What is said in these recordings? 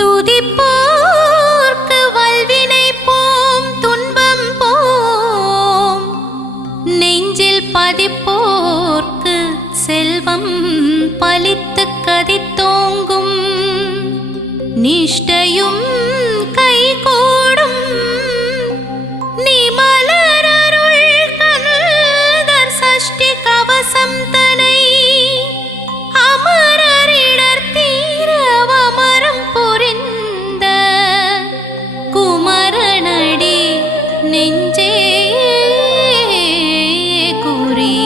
துதிப்போர்க்கு வல்வினை போம் துன்பம் போம், நெஞ்சில் பதிப்போர்க்கு செல்வம் பலித்து கதித்தோங்கும், நிஷ்டையும் கைகூடும் நிமலரருள் கந்தர் சஷ்டி கவசம் தனை அமரரிடர் தீரவமரம் புரிந்த குமரனடி நெஞ்சே குறி.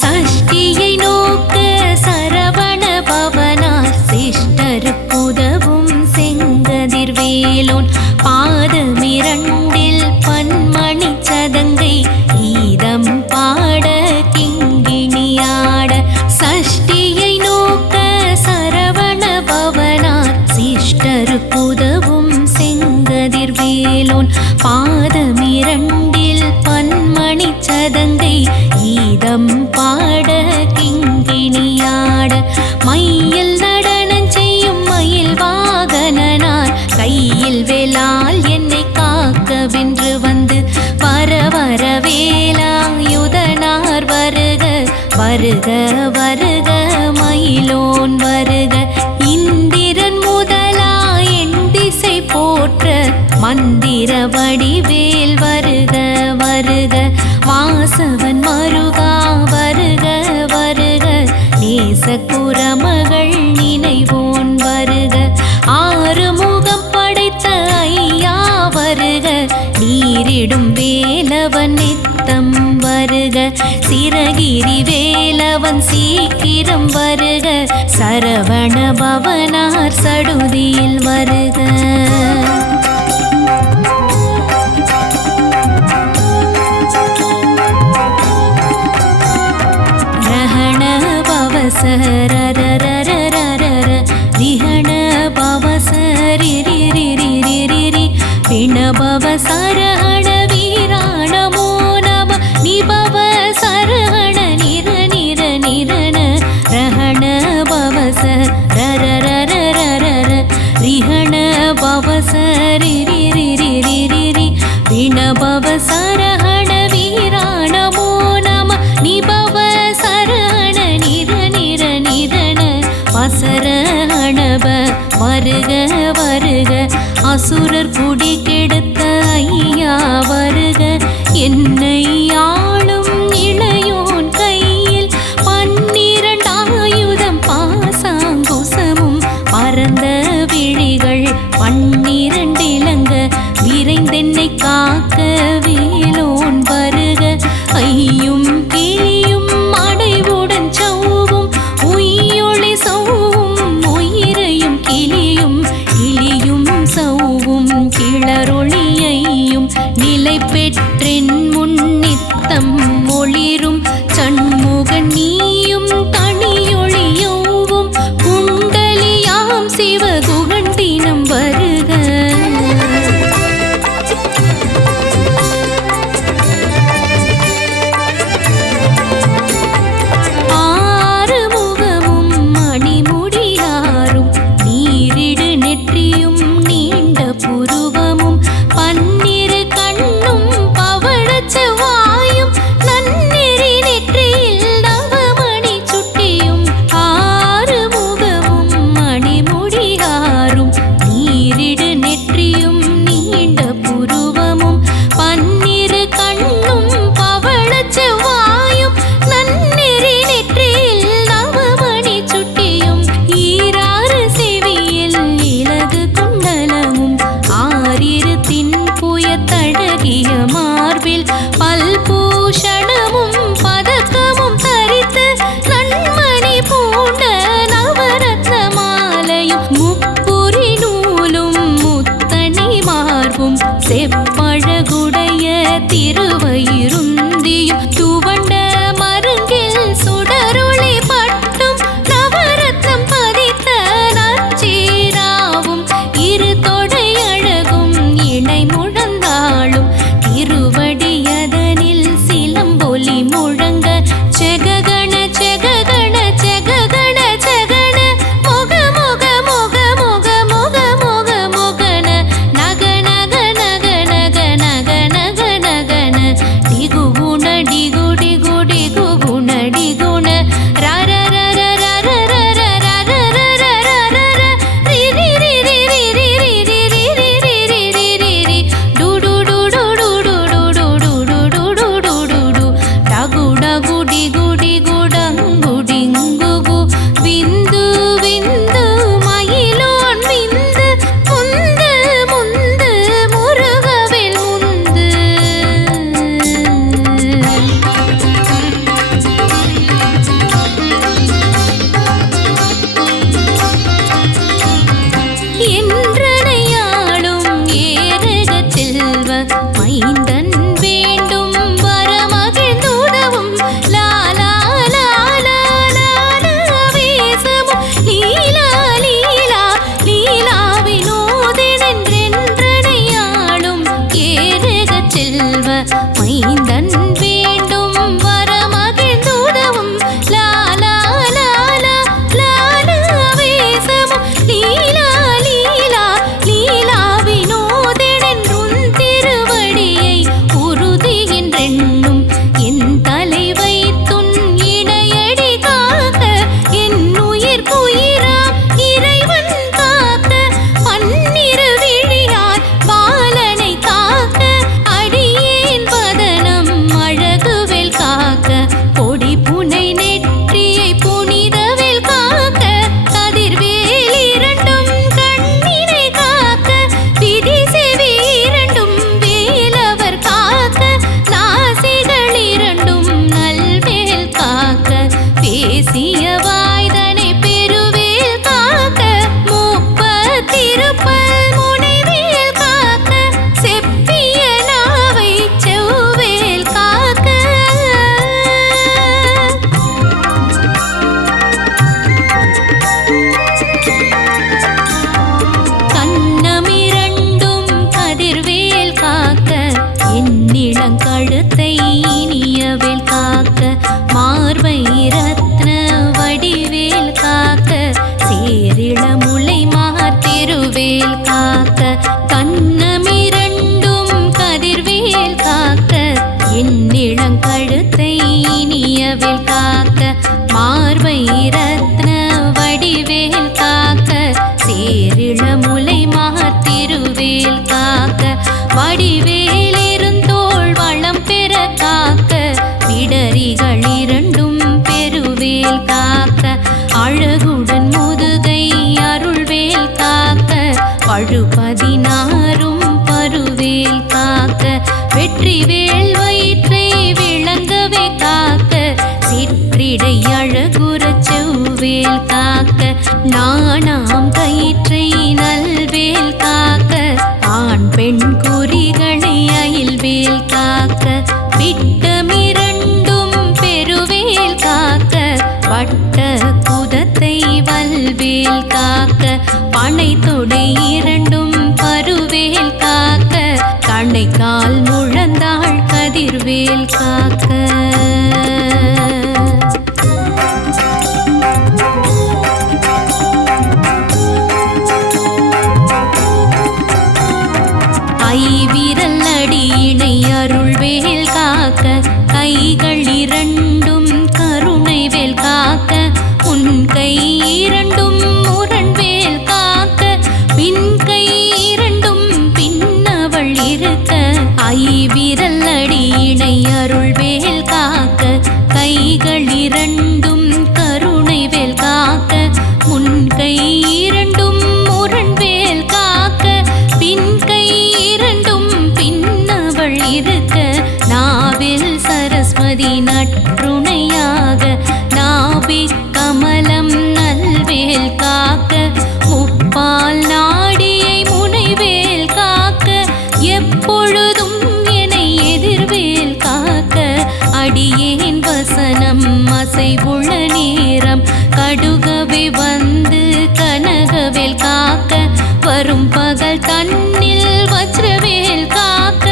சஷ்டியை நோக்க சரவண பவனார் சிஷ்டருக்குதவும் செங்கதிர்வேலோன், பாதமிரண்டில் பன்மணி சதங்கை கீதம் பாட கிங்கிணியாட. சஷ்டியை நோக்க சரவண பவனார் சிஷ்டருக்குதவும் செங்கதிர்வேலோன், பாதமிரண்டில் பன்மணி சதங்கை கீதம் பாட கிங்கிணியாட. மையில் நடனம் செய்யும் மயில் வாகனனார் கையில் வேலால் என்னை காக்க வென்று வந்து, வர வர வேலாயுதனார் வருக வருக வருக மயிலோன் வருக. இந்திரன் முதலா என் திசை போற்ற மந்திர வடிவேல் வருக வருக. வாசவன் மருகா வருக வருக, நேசக்குரமகள் நினைவோன் வருக. ஆறுமுகம் படைத்த ஐயா வருக, நீரிடும் வேலவன் நித்தம் வருக. சிரகிரி வேலவன் சீக்கிரம் வருக, சரவண பவனார் சடுதியில் வருக. ரரரரரரரர ரிஹண பவசரிரிரிரிரிரி பிணபவ சரஹண வீராணமோ நம நிபவ சரஹண நிர நிர நிரண ரஹண பவச ரரரரரரர ரிஹண பவசரிரிரிரிரிரி பிணபவ சரஹண வீராணமோ நம நிபவ சரஹண நிர நிர நிரண வசரணப வருக வருக. அசுரர் குடி கெடுத்த ஐயா வருக, என்னை ஆளும் இளையோன் கையில் 12 ஆயுதம் பாசாங்குசமும் பரந்த விழிகள் 12 இலங்க விரைந்தென்னை காக்க வேலோன் வருக. ஐயும் கிளியும் அடைவுடன் சௌவும் உயிரொளி சௌவும் உயிரையும் கிளியும் கிளியும் சௌவும் கிளரொளியையும் நிலை பெற்றென் முன்னித்தம் ஒளிரும் சண்முகன் நீயும் தனியொளியோவும் குண்டலியாம் சிவகுகன் தினம் வருக. ஆறுமுகமும் மணிமுடியாரும் நீரிடு நெற்றியும் நீண்ட புருவமும் 12 கண்ணும் பவழச் செவ்வாயும் நன்னெறி நெற்றியில் நவமணி சுட்டியும். ஆறுமுகமும் மணிமுடியாரும் நீரிடு நெற்றியும் நீண்ட புருவமும் 12 கண்ணும் பவழச் செவ்வாயும் நன்னெறி நெற்றியில் நவமணி சுட்டியும். ஈராறு செவியில் இலகு குண்டலமும் ஆறிரு தின்புயத்தழகிய மார்பில் பல்பூஷணமும் பதக்கமும் தரித்து நன்மணி பூண்ட நவரத்ன மாலையும் முப்புரி நூலும் முத்தணி மார்பும் செப்பழகுடைய திருவயிருந்தியும் துவண்ட மருங்கில் சுடரொளி பட்டும் நவரத்னம் பதித்த நற்சீராவும் இரு தொடையழகும் இணை முழந்தாளும் திருவடியதனில் சிலம்பொலி மைந்தன் வேண்டும் வரமகிழ்ந்துதவும் லாலா லாலா லாலாவேசமும் லீலா லீலா லீலா வினோதென்றும் திருவடியை உறுதியென்றெண்ணும் என் தலை வைத்துன் இணையடி காக்க என் உயிர்க்குயிரா இறைவன் காக்க பன்னிரு விழியார் பாலனை காக்க அடியேன் பதனம் அழகுவேல் காக்க பொடி புனை நெற்றியை புனிதவேல் காக்க கதிர்வேல் இரண்டும் கண்ணினை காக்க விதி செவி இரண்டும் வேலவர் காக்க நாசிகள் இரண்டும் நல்வேல் காக்க பேசிய வாய்தனை பெருவேல் காக்க முப்பத்திருப்பல் முனைவேல் காக்க செப்பிய நாவை செவ்வேல் காக்க கண்ணமிரண்டும் கதிர்வேல் காக்க என்னிளங்கழுத்தை இனியவேல் காக்க மார்பை ரத்ன வடிவேல் காக்க சேரிளமுலை மார்த்திருவேல் காக்க கண்ணமிரண்டும் கதிர்வேல் காக்க என்னிளங்கழுத்தை இனியவேல் காக்க மார்பை ரத்ன வடிவேல் காக்க சேரிளமுலை மார்த்திருவேல் காக்க வடிவேல் இருந்தோள் வளம் பெற காக்க விடரிகள் இரண்டும் பெருவேல் காக்க அழகுடன் முதுகை அருள்வேல் காக்க பழுபதினாரும் பருவேல் காக்க வெற்றிவேல் வயிற்றை விளங்கவே காக்க சிற்றிடை அழகுறச் செவ்வேல் காக்க நாணாம் கயிற்றை நல்வேல் காக்க ஆண் பெண் குறிகளை அயில்வேல் காக்க விட்டமிரண்டும் பெருவேல் காக்க வட்ட குதத்தை வல்வேல் காக்க பனை தொடை இரண்டும் பருவேல் காக்க கணைக்கால் முழந்தாள் கதிர்வேல் காக்க ஐவிரல் அடியினை அருள்வேல் காக்க கைகள் இரண்டும் கருணைவேல் காக்க உன் கை இரண்டும் முரண்வேல் காக்க பின் கை இரண்டும் பின்னவள் இருக்க ஐவிரல் அடியினை அருள்வேல் காக்க கைகள் இரண்டும் கருணைவேல் காக்க உன் கை இரண்டும் முரண்வேல் காக்க பின் கை இரண்டும் பின்னவள் இருக்க நாவில் சரஸ்வதி நற்றுணையாக நாபி கமலம் நல்வேல் காக்க முப்பால் நாடியை முனைவேல் காக்க எப்பொழுதும் என்னை எதிர்வேல் காக்க அடியேன் வசனம் அசைவுள்ள நேரம் கடுகவே வந்து கனகவேல் காக்க வரும் பகல் தன்னில் வஜ்ரவேல் காக்க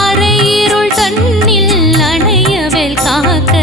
அரை இருள் தன்னில் அணையவேல் காக்க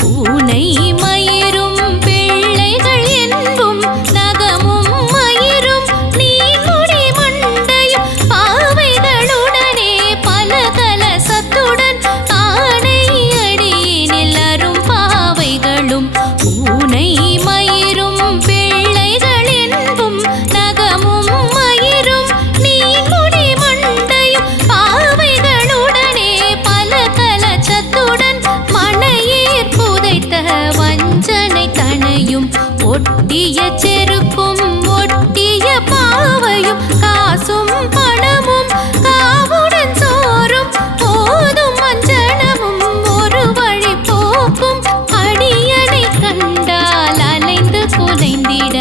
பூனை மயிரும் பிள்ளைகள் என்பும் நகமும் மயிரும் நீர்முடி மண்டையும் பாவைகளுடனே பல கலசத்துடன் ஆனை அடியினில் அரும் பாவைகளும் பூனை மயிரும் பிள்ளைகள் என்பும் நகமும் மயிரும் நீர்முடி மண்டையும் பாவைகளுடனே பல கலசத்துடன் மனையீர் புதைத்த வஞ்சனை தனையும் ஒட்டிய செருப்பும் ஒட்டிய பாவையும் காசும் பணமும் காவுடன் சோறும் போதும் மஞ்சனமும் ஒரு வழி போக்கும் அடியனை கண்டால் அலைந்து புதைந்திட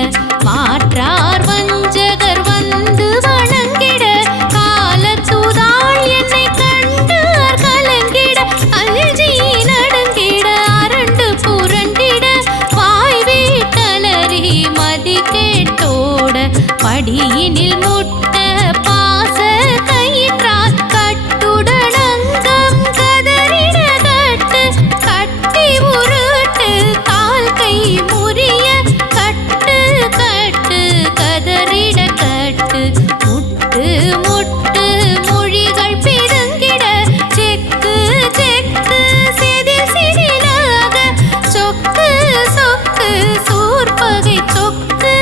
மாற்றார் வஞ்சகர் வந்து வணங்கிட காலத்துதாள் என்னை கண்டார் கலங்கிட அல்ஜி நடங்கிட அரண்டு புரண்டிட வாய் வீட்டலறி மதி கேட்டோட படியினில் முட்ட பாச கயிற்றால் கட்டுடன் அங்கம் கதறிட கட்டு கட்டி உருட்டு கால் கை முறிய கட்டு கட்டு கதறிட கட்டு முட்டு முட்டு மொழிகள் பிதுங்கிட செக்கு செக்கு செதில் சிதிலாக சொக்கு சொக்கு சூர்பகை சொக்கு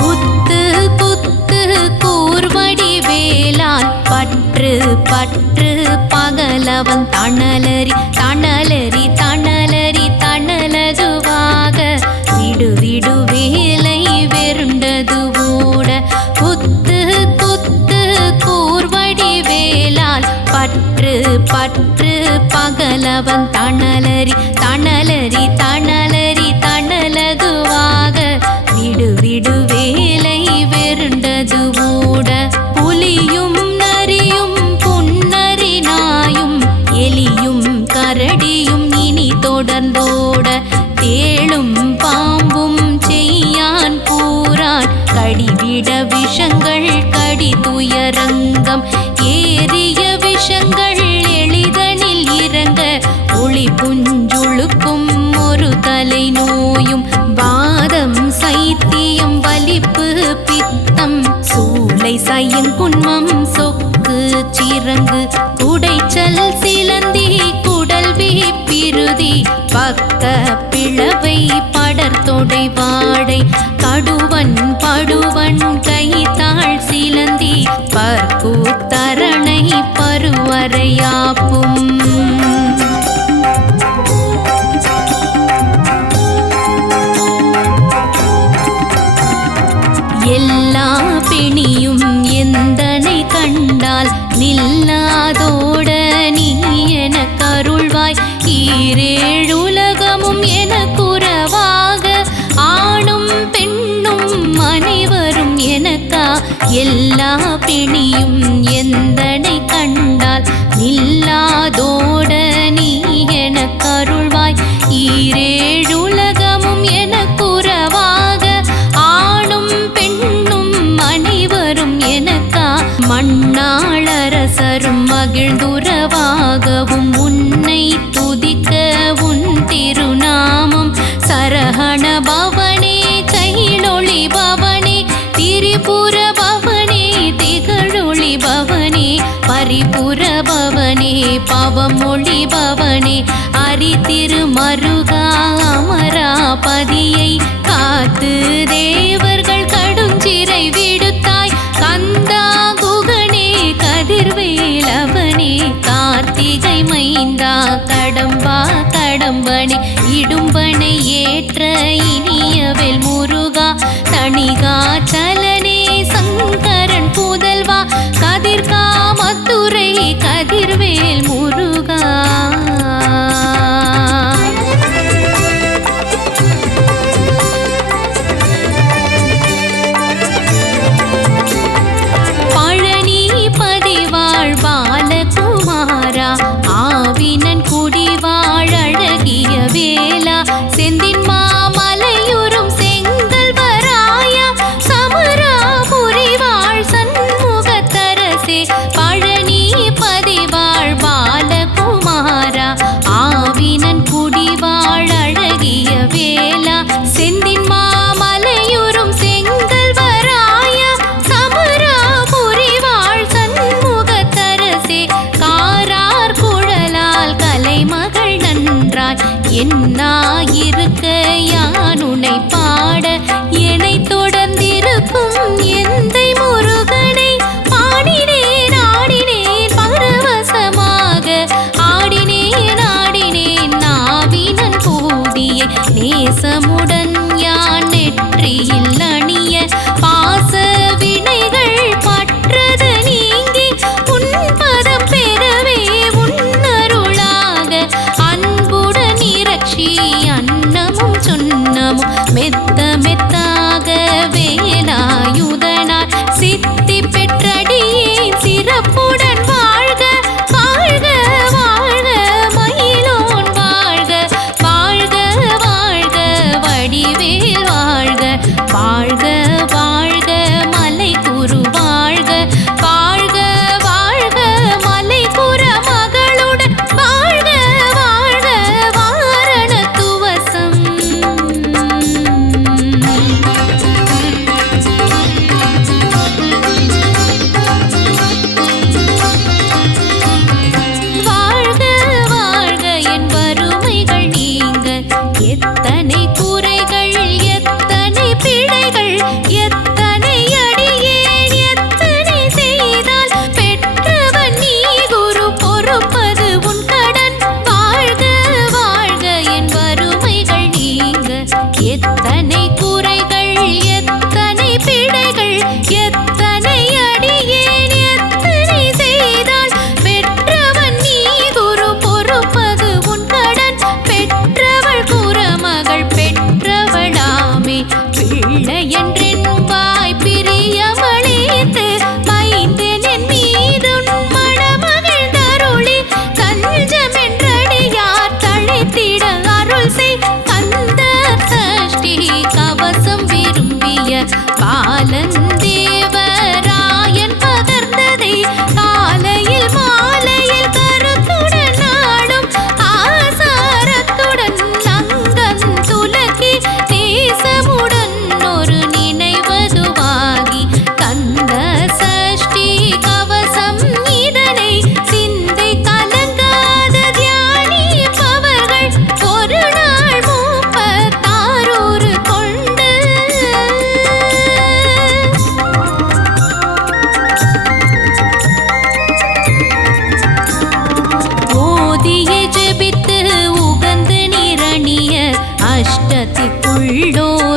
குத்து குத்து கூர்வடி வேலால் பற்று பற்று பகலவன் தணலரி தணலரி தணலரி தணலதுவாக விடு விடு வேலை வெருண்டது ஓட குத்து குத்து கூர்வடி வேலால் பற்று பற்று பகலவன் தணலரி தணலரி தணலரி தணலதுவாக விடு விடு வேலை வெருண்டது ஓட புலியும் நரியும் புன்னரி நாயும் எலியும் கரடியும் இனி தொடர்ந்தோட தேளும் பாம்பும் செய்யான் பூரான் கடிவிட விஷங்கள் கடி துயரங்கம் ஏறிய விஷங்கள் எளிதனில் இறங்க ஒளி புஞ்சுழுக்கும் ஒரு தலை நோயும் வாதம் சைத்தியம் வலிப்பு பித்தம் சூளை சயங்குன்மம் சொக்கு சிறங்கு குடைச்சல் சிலந்தி குடல்வி பிருதி பக்க பிளவை படர்தொடை வாடை கடுவன் படுவன் கைத்தாள் சிலந்தி பற்கூத்தரணை பருவரையாப்பும் எல்லா பிணியும் எந்தனை கண்டால் நில்லாதோட நீ எனக் கருள்வாய் ஈரேழுலகமும் எனக்குறவாக ஆணும் பெண்ணும் அனைவரும் எனக்கா எல்லா பிணியும் எந்தனை கண்டால் நில்லாதோட நீ எனக் கருள்வாய் ஈரேழுலகமும் எனக்குறவாக ஆணும் பெண்ணும் அனைவரும் எனக்கா மண்ணாளரசரும் மகிழ்ந்துறவாகவும் உன்னை துதிக்க உன் திருநாமம் சரஹண பவனே கைலொளி பவனே திரிபுர பவனே திகழொளி பவனே பரிபுர பவனே பவமொழி பவனே அரிதிருமருகா அமராபதியை காத்து தேவர்கள் கடுஞ்சிறை விடுத்தாய் கந்தா குகனே கதிர்வேலவனே கார்த்திகை மைந்தா கடம்பா கடம்பனே இடும்பனை ஏற்ற இனியவேல் முருகா தணிகா சலனே சங்கரன் புதல்வா கதிர்காமத்துறை கதிர்வேல் முருகா பழனி பதிவாழ் பாலகுமாரா ஆவினன் குடிவாழ் அழகிய வேலா செந்தின் மாமலையு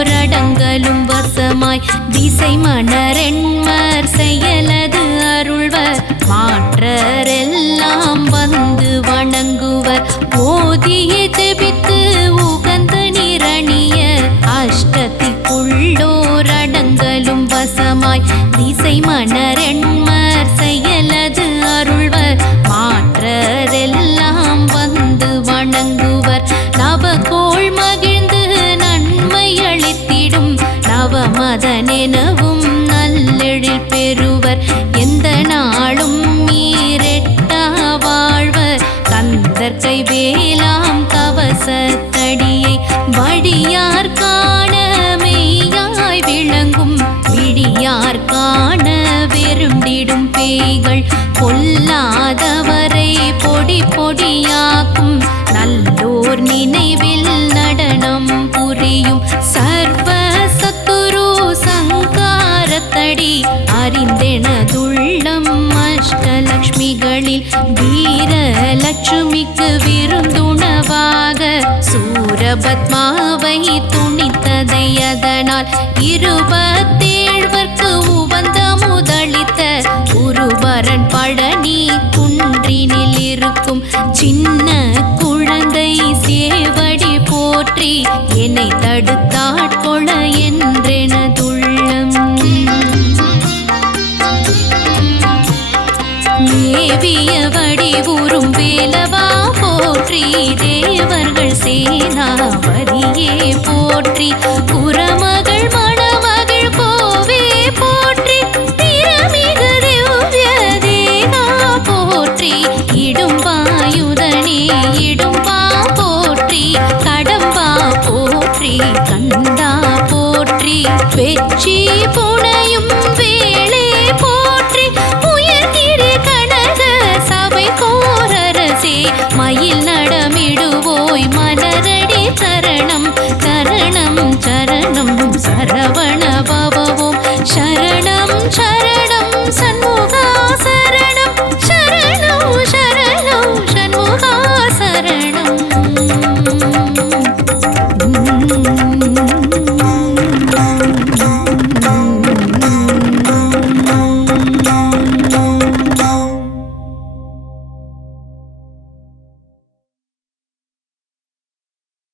உள்ளோரடங்கலும் வசமாய் திசை மணரெண்மர் செயலது அருள்வர் மாற்றரெல்லாம் வந்து வணங்குவர் ஓதிய ஜெபித்து உகந்த நிரணிய அஷ்டத்திக்குள்ளோரடங்கலும் வசமாய் திசை மணரெண்மர் செயலது அருள்வர் மாற்றரெல்லாம் வந்து வணங்குவர் நவகோள் மகிழ்ந்து நன்மை அளித்திடும் நவமதனெனவும் நல்லெழில் பெறுவர் எந்த நாளும் மீரெட்டா வாழ்வர் கந்தர் கை வேலாம் கவசத்தடியை வழியார் காண மெய்யாய் விளங்கும் விழியார் காண வெருண்டிடும் பேய்கள் பொல்லாதவரை பொடி பொடியாக்கும் நல்லோர் நினைவில் நடனம் புரியும் சர்வ சத்துரு சங்காரத்தடி அறிந்தெனதுள்ளம் அஷ்டலக்ஷ்மிகளில் வீரலட்சுமிக்கு விருந்துணவாக சூரபத்மாவை துணித்ததை அதனால் 27 உவந்த முதலித்த உருவரன் பழனி குன்றினில் இருக்கும் சின்ன குழந்தை சேவடி போற்றி என்னை தடுத்தாட்கொள என்றெனதுள்ளம் மேவிய வடிவுறும் வேலவா போற்றி தேவர்கள் சேனாவரியே போற்றி புறமகள் மணமகள் கோவே போற்றி திறமிகு திவ்ய தேகா போற்றி இடும்பாயுதனே இடும்பா போற்றி கடம்பா போற்றி கண்டா போற்றி வெற்றி